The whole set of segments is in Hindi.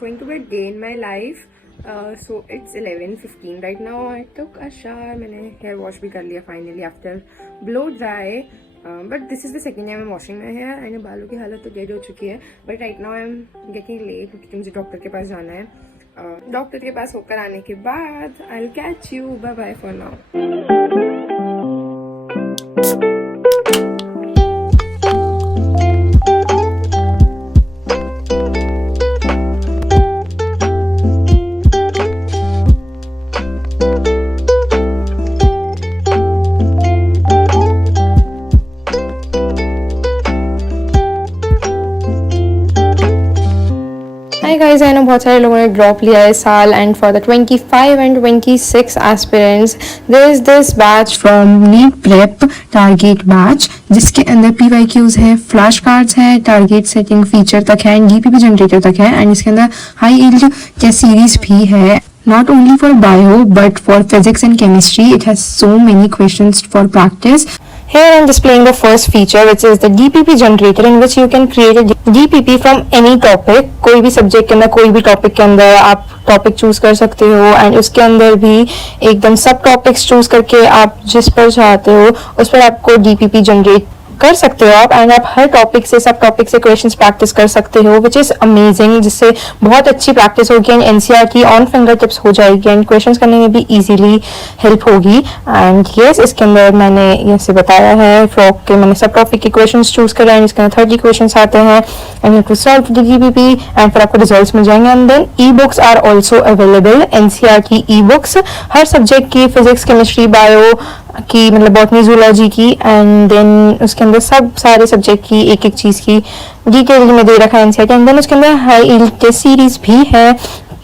going to be a day in my life. So it's 11:15 right now. I took a shower. मैंने hair wash भी कर लिया finally after blow dry. But this is the second time I'm washing my hair. and बालों की हालत तो डेड हो चुकी है. But right now I'm getting late क्योंकि मुझे डॉक्टर के पास जाना है. डॉक्टर के पास होकर आने के बाद I'll catch you. Bye bye for now. Guys I know बहुत सारे लोगों ने ड्रॉप लिया है साल and for the 25 and 26 aspirants there is this batch from NEET prep target batch जिसके अंदर PYQs है, फ्लैश कार्ड्स है, टारगेट सेटिंग फीचर तक है एंड DPP जनरेटर तक है एंड इसके अंदर हाई यील्ड टेस्ट सीरीज भी है. Not only for bio but for physics and chemistry. It has so many questions for practice. Here I am displaying the first feature which is the DPP generator in which you can create a DPP from any topic. कोई भी subject के अंदर कोई भी topic के अंदर आप topic choose कर सकते हो and उसके अंदर भी एकदम सब topics choose करके आप जिस पर चाहते हो उस पर आपको DPP generate कर सकते हो आप एंड आप हर टॉपिक से सब टॉपिक से क्वेश्चंस प्रैक्टिस कर सकते हो विच इज़ अमेजिंग जिससे बहुत अच्छी प्रैक्टिस होगी एंड NCR की ऑन फिंगर टिप्स हो जाएगी एंड क्वेश्चंस करने में भी इजीली हेल्प होगी. एंड यस इसके अंदर मैंने जैसे बताया है फ्रॉक के मैंने सब टॉपिक के क्वेश्चंस चूज करे एंड इसके अंदर 30 क्वेश्चंस आते हैं and you to solve the DPP and फिर आपको रिजल्ट्स मिल जाएंगे. And then e books are also available. NCR की ई बुक्स हर सब्जेक्ट की फिजिक्स केमिस्ट्री बायो की मतलब बॉटनी जूलॉजी की एंड देन उसके अंदर सब सारे सब्जेक्ट की एक एक चीज़ की डिटेल में दे रखा है NCERT. एंड देन उसके अंदर हाई यील्ड टेस्ट सीरीज भी है,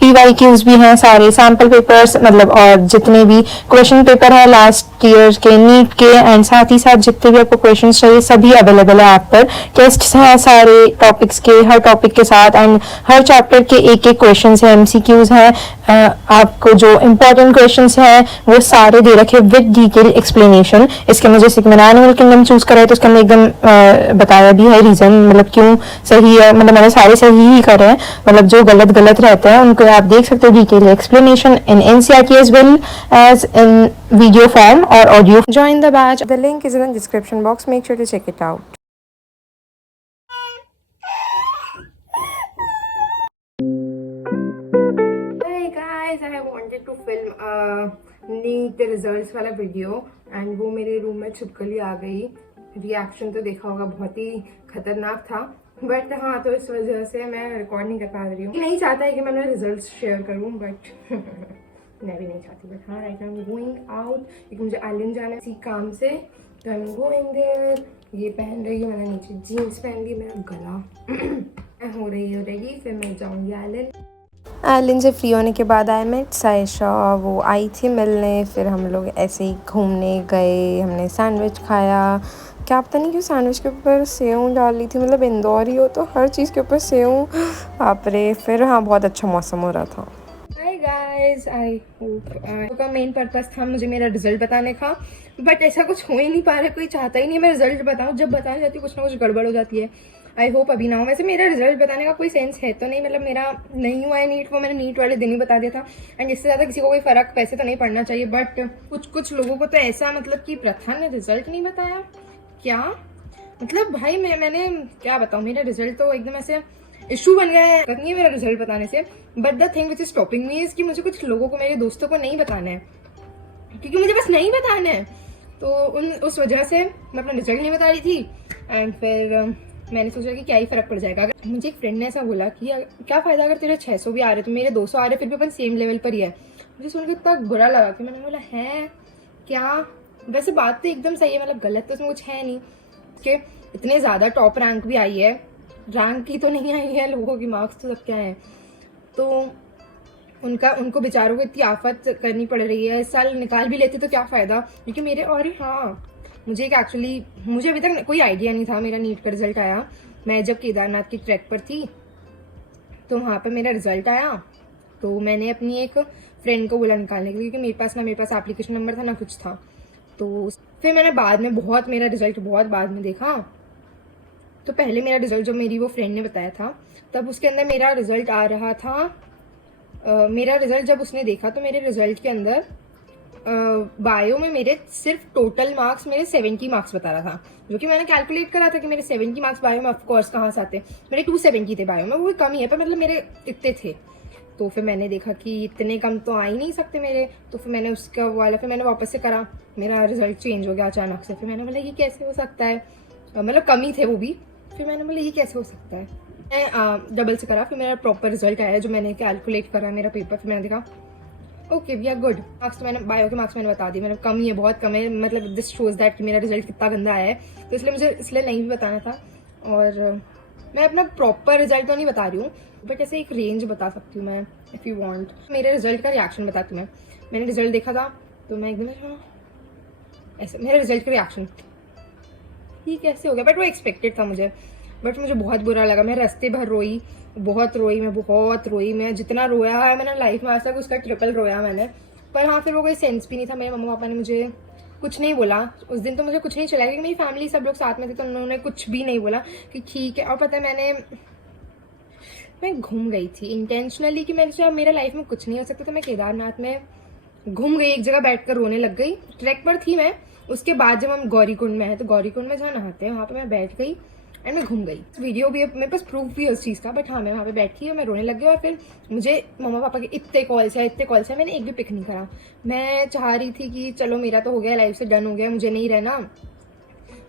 PYQs भी हैं, सारे सैम्पल पेपर्स मतलब और जितने भी क्वेश्चन पेपर है लास्ट ईयर के नीट के एंड साथ ही साथ जितने भी आपको क्वेश्चन चाहिए सभी अवेलेबल है ऐप पर. टेस्ट हैं सारे टॉपिक्स के हर टॉपिक के साथ एंड हर चैप्टर के एक एक क्वेश्चन है, MCQs हैं. आपको जो इम्पोर्टेंट क्वेश्चंस हैं वो सारे दे रखे विद डिटेल एक्सप्लेनेशन. इसके अंदर जैसे कि मैंने एनिमल किंगडम चूज करा है तो उसके अंदर एकदम बताया भी है रीजन मतलब क्यों सही है. मतलब मैंने सारे सही ही करे हैं मतलब जो गलत रहते हैं उनको आप देख सकते हो detail explanation in NCERT as well as in video form or audio. Join the batch. The link is in the description box. Make sure to check it out. Hey guys, I wanted to film a NEET results वाला वीडियो एंड वो मेरे रूम में छुपकली आ गई. रिएक्शन तो देखा होगा बहुत ही खतरनाक था बट हाँ तो इस वजह से मैं रिकॉर्ड नहीं कर पा रही हूँ. नहीं चाहता है कि मैं अपने रिजल्ट्स शेयर करूँ बट मैं भी नहीं चाहती. बट हाँ right I am going out क्योंकि मुझे आइलैंड जाना है इसी काम से तो आई एम गोइंग देयर. ये पहन रही हूँ मैंने नीचे जीन्स पहन ली मेरा गला हो रही है रेडी फिर मैं जाऊँगी आइलैंड से फ्री होने के बाद आई मेट सायशा. वो आई थी मिलने फिर हम लोग ऐसे ही घूमने गए. हमने सैंडविच खाया. क्या पता नहीं क्यों सैंडविच के ऊपर सेव डाली थी मतलब इंदौर ही हो तो हर चीज़ के ऊपर सेव बाप रे. फिर हाँ बहुत अच्छा मौसम हो रहा था. हाय गाइस आई होप का मेन पर्पस था मुझे मेरा रिजल्ट बताने का बट ऐसा कुछ हो ही नहीं पा रहा. कोई चाहता ही नहीं मैं रिजल्ट बताऊँ. जब बताने जाती हूँ कुछ ना कुछ गड़बड़ हो जाती है. आई होप अभी ना हो. वैसे मेरा रिजल्ट बताने का कोई सेंस है तो नहीं मतलब मेरा नहीं हुआ है नीट वो मैंने नीट वाले दिन ही बता दिया था एंड इससे ज़्यादा किसी को कोई फ़र्क वैसे तो नहीं पड़ना चाहिए बट कुछ लोगों को तो ऐसा मतलब कि प्रथा ने रिजल्ट नहीं बताया क्या मतलब भाई मैंने क्या बताऊँ. मेरा रिजल्ट तो एकदम ऐसे इशू बन गया है नहीं है मेरा रिजल्ट बताने से. But the thing which is stopping me is कि मुझे कुछ लोगों को मेरे दोस्तों को नहीं बताना है क्योंकि मुझे बस नहीं बताना है तो उस वजह से मैं अपना रिजल्ट नहीं बता रही थी. एंड फिर मैंने सोचा कि क्या ही फर्क पड़ जाएगा. मुझे एक फ्रेंड ने ऐसा बोला कि क्या फ़ायदा अगर तेरे 600 भी आ रहे तो मेरे 200 आ रहे फिर भी अपन सेम लेवल पर ही है. मुझे सुनकर इतना बुरा लगा कि मैंने बोला है क्या. वैसे बात तो एकदम सही है मतलब गलत तो उसमें कुछ है नहीं कि इतने ज़्यादा टॉप रैंक भी आई है. रैंक की तो नहीं आई है लोगों की मार्क्स तो सब क्या है तो उनको बेचारों को इतनी आफत करनी पड़ रही है. इस साल निकाल भी लेते तो क्या फ़ायदा क्योंकि मेरे और हाँ मुझे अभी तक कोई आइडिया नहीं था. मेरा नीट का रिजल्ट आया मैं जब केदारनाथ की ट्रैक पर थी तो वहाँ पर मेरा रिजल्ट आया तो मैंने अपनी एक फ्रेंड को बोला निकालने के लिए क्योंकि मेरे पास एप्लीकेशन नंबर था ना कुछ था. तो फिर मैंने बाद में मेरा रिजल्ट बहुत बाद में देखा तो पहले मेरा रिजल्ट जो मेरी वो फ्रेंड ने बताया था, तब उसके अंदर मेरा रिजल्ट आ रहा था। मेरा रिजल्ट जब उसने देखा तो मेरे रिजल्ट के अंदर बायो में मेरे सिर्फ टोटल मार्क्स मेरे 70 मार्क्स बता रहा था, जो कि मैंने कैलकुलेट करा था कि मेरे 70 मार्क्स बायो में ऑफकोर्स कहाँ से आते। मेरे 270 थे बायो में, वो कम ही है पर मतलब मेरे इतने थे। तो फिर मैंने देखा कि इतने कम तो आ ही नहीं सकते मेरे, तो फिर मैंने उसका वाला फिर मैंने वापस से करा, मेरा रिजल्ट चेंज हो गया अचानक से। फिर मैंने बोला ये कैसे हो सकता है, मतलब कम ही थे वो भी। फिर मैंने बोला ये कैसे हो सकता है, मैं डबल से करा, फिर मेरा प्रॉपर रिजल्ट आया जो मैंने कैलकुलेट करा मेरा पेपर। फिर मैंने देखा okay we are good. Marks तो मैंने बायो के मार्क्स मैंने बता दिए, मैंने कम ही है, बहुत कम है, मतलब दिस शोज दैट कि मेरा रिजल्ट कितना गंदा आया है। तो इसलिए मुझे इसलिए नहीं भी बताना था। और मैं अपना प्रॉपर रिजल्ट तो नहीं बता रही हूँ, बट ऐसे एक रेंज बता सकती हूँ मैं, इफ़ यू वांट। मेरे रिजल्ट का रिएक्शन बताती हूँ मैं। मैंने रिजल्ट देखा था तो मैं एकदम ऐसे, मेरे रिजल्ट का रिएक्शन ये कैसे हो गया, बट वो एक्सपेक्टेड था मुझे। बट मुझे बहुत बुरा लगा, मैं रास्ते भर रोई, बहुत रोई। मैं जितना रोया है मैंने लाइफ में आज तक उसका ट्रिपल रोया मैंने। पर हाँ, फिर वो कोई सेंस भी नहीं था। मेरे मम्मा पापा ने मुझे कुछ नहीं बोला उस दिन, तो मुझे कुछ नहीं चला क्योंकि मेरी फैमिली सब लोग साथ में थे, तो उन्होंने कुछ भी नहीं बोला कि ठीक है। और पता है मैं घूम गई थी इंटेंशनली कि मैंने जब मेरा लाइफ में कुछ नहीं हो सकता, तो मैं केदारनाथ में घूम गई, एक जगह बैठकर रोने लग गई। ट्रैक पर थी मैं, उसके बाद जब हम गौरीकुंड में है तो गौरीकुंड में जहाँ नहाते हैं वहाँ पे मैं बैठ गई एंड मैं घूम गई। वीडियो भी मेरे पास प्रूफ भी है उस चीज़ का, बट हाँ मैं वहाँ पे बैठी और मैं रोने लग गई। और फिर मुझे मम्मा पापा के इतने कॉल्स है, मैंने एक भी पिक नहीं करा। मैं चाह रही थी कि चलो मेरा तो हो गया, लाइफ से डन हो गया, मुझे नहीं रहना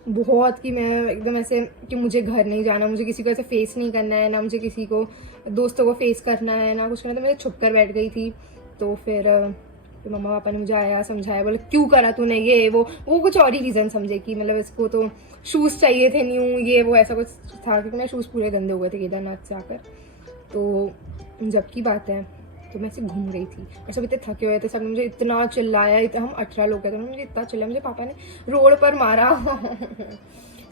बहुत, कि मैं एकदम ऐसे कि मुझे घर नहीं जाना, मुझे किसी को ऐसे फेस नहीं करना है, ना मुझे किसी को दोस्तों को फेस करना है, ना कुछ करना। तो मैं छुप कर बैठ गई थी। तो फिर मम्मा पापा ने मुझे आया समझाया, बोले क्यों करा तूने ये वो कुछ और ही रीज़न समझे कि मतलब इसको तो शूज़ चाहिए थे न्यू, ये वो ऐसा कुछ था, क्योंकि मेरे शूज़ पूरे गंदे हो गए थे केदारनाथ से आकर। तो जब की बात है तो मैं ऐसे घूम रही थी और सब इतने थके हुए थे, सब ने मुझे इतना चिल्लाया, हम 18 लोग गए थे, मुझे इतना चिल्लाया, मुझे पापा ने रोड पर मारा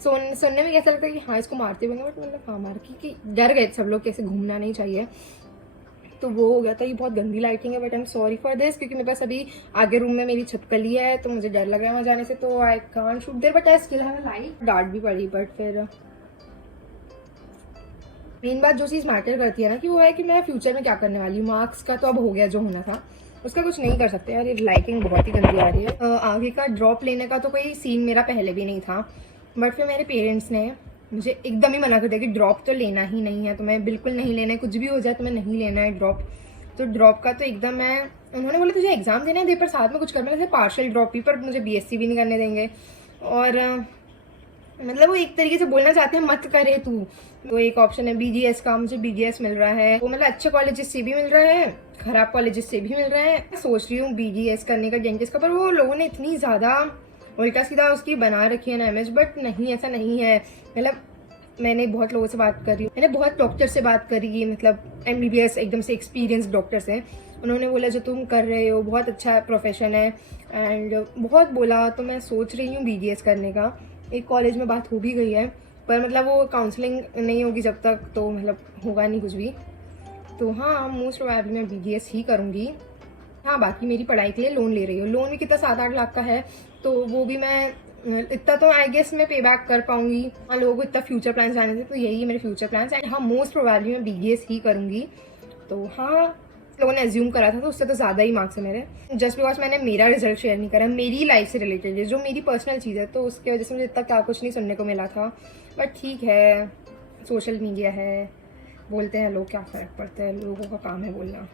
सुनने में कैसा लगता है कि हाँ इसको मारते होंगे, बट मतलब हाँ मार कि डर गए सब लोग, कैसे घूमना नहीं चाहिए। तो वो हो गया था। ये बहुत गंदी लाइटिंग है, but I am sorry for this, क्योंकि मेरे पास अभी आगे रूम में मेरी छिपकली है तो मुझे डर लग रहा है वहाँ जाने से, तो I can't shoot there, but I still have a light. डांट भी पड़ी, बट फिर मेन बात जो चीज़ मैटर करती है ना कि वो है कि मैं फ्यूचर में क्या करने वाली हूँ। मार्क्स का तो अब हो गया जो होना था, उसका कुछ नहीं कर सकते यार। ये लाइटिंग बहुत ही गंदी आ रही है। आगे का ड्रॉप लेने का तो कोई सीन मेरा पहले भी नहीं था, बट फिर मेरे पेरेंट्स ने मुझे एकदम ही मना कर दिया कि ड्रॉप तो लेना ही नहीं है, तो मैं बिल्कुल नहीं लेना है, कुछ भी हो जाए तो मैं नहीं लेना है ड्रॉप। तो ड्रॉप का तो एकदम उन्होंने बोला तुझे एग्जाम देना है दे, पर साथ में कुछ करना है, पार्शियल ड्रॉप भी, पर मुझे बीएससी भी नहीं करने देंगे। और मतलब वो एक तरीके से बोलना चाहते हैं मत करे तू। तो एक ऑप्शन है बीजीएस का, मुझे बीजीएस मिल रहा है, वो मतलब अच्छे कॉलेजेस से भी मिल रहा है, खराब कॉलेजेस से भी मिल रहा है। सोच रही हूँ बीजीएस करने का, डेंटिस्ट का, पर वो लोगों ने इतनी ज़्यादा उल्टा सीधा उसकी बना रखी है ना इमेज, बट नहीं ऐसा नहीं है। मतलब मैंने बहुत लोगों से बात करी, मैंने बहुत डॉक्टर से बात करी, मतलब एमबीबीएस एकदम से एक्सपीरियंस डॉक्टर्स हैं। उन्होंने बोला जो तुम कर रहे हो बहुत अच्छा प्रोफेशन है एंड बहुत बोला। तो मैं सोच रही हूँ बीजीएस करने का। एक कॉलेज में बात हो भी गई है, पर मतलब वो काउंसलिंग नहीं होगी जब तक, तो मतलब होगा नहीं कुछ भी। तो हाँ मोस्ट प्रोबेबली मैं बीजीएस ही करूँगी। हाँ बाकी मेरी पढ़ाई के लिए लोन ले रही हूँ, लोन भी कितना 7-8 लाख का है, तो वो भी मैं इतना तो आई गेस मैं पे बैक कर पाऊंगी। हाँ लोगों को इतना फ्यूचर प्लान जाने थे, तो यही है मेरे फ्यूचर प्लान्स। एंड हाँ मोस्ट प्रोबेबली मैं बीजीएस ही करूँगी। तो हाँ लोगों ने एज्यूम करा था, तो उससे तो ज़्यादा ही मार्क्स है मेरे, जस्ट बिकॉज मैंने मेरा रिजल्ट शेयर नहीं करा, मेरी लाइफ से रिलेटेड है, जो मेरी पर्सनल चीज़ है, तो उसकी वजह से मुझे इतना क्या कुछ नहीं सुनने को मिला था। बट ठीक है, सोशल मीडिया है, बोलते हैं लोग, क्या फ़र्क पड़ता है, लोगों का काम है बोलना।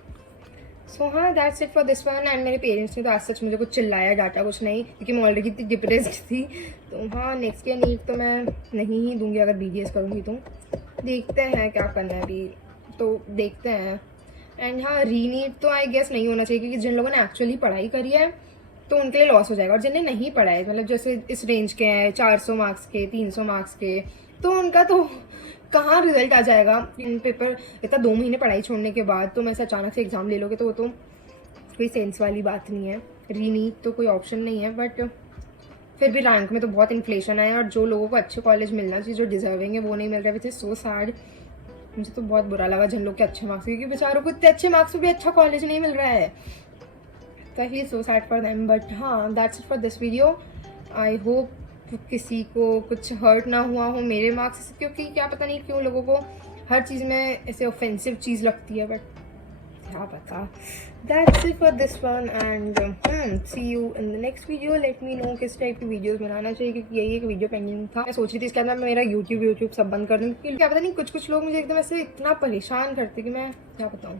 सो हाँ that's it for this one. And मेरे पेरेंट्स ने तो आज सच मुझे कुछ चिल्लाया डाटा कुछ नहीं, क्योंकि मैं ऑलरेडी इतनी डिप्रेस्ड थी। तो हाँ नेक्स्ट ईयर नीट तो मैं नहीं ही दूंगी, अगर बीजीएस करूँगी तो देखते हैं क्या करना है अभी, तो देखते हैं। एंड हाँ रीनीट तो आई गेस नहीं होना चाहिए, क्योंकि जिन लोगों ने एक्चुअली पढ़ाई करी है तो उनके लिए लॉस हो जाएगा, और जिन्हें नहीं पढ़ा है, मतलब जैसे इस रेंज के हैं 400 मार्क्स के 300 मार्क्स के, तो उनका तो कहाँ रिजल्ट आ जाएगा इन पेपर। इतना 2 महीने पढ़ाई छोड़ने के बाद तुम ऐसा अचानक से एग्जाम ले लोगे, तो वो तो कोई सेंस वाली बात नहीं है। रीनीट तो कोई ऑप्शन नहीं है, बट फिर भी रैंक में तो बहुत इन्फ्लेशन है, और जो लोगों को अच्छे कॉलेज मिलना चाहिए, जो डिजर्विंग है, वो नहीं मिल रहा है, विच इज सो सैड। मुझे तो बहुत बुरा लगा जिन लोग के अच्छे मार्क्स, क्योंकि बेचारों को इतने अच्छे मार्क्स में भी अच्छा कॉलेज नहीं मिल रहा है, तो I feel so sad for them. But हाँ that's it for this video. I hope किसी को कुछ हर्ट ना हुआ हो मेरे मार्क्स से, क्योंकि क्या पता नहीं क्यों लोगों को हर चीज़ में ऐसे ऑफेंसिव चीज़ लगती है, बट क्या पता। That's it for this one and see you in the next video. Let me know किस टाइप की वीडियोस बनाना चाहिए, क्योंकि यही एक वीडियो पेंडिंग था। मैं सोच रही थी इसके अंदर मैं मेरा यूट्यूब सब बंद कर दूँ, क्योंकि क्या पता नहीं कुछ लोग मुझे एकदम ऐसे इतना परेशान करते कि मैं क्या बताऊँ।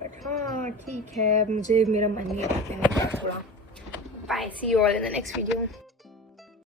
बट हाँ ठीक है, मुझे मेरा मन नहीं करते थोड़ा। Bye, see you all in the next video.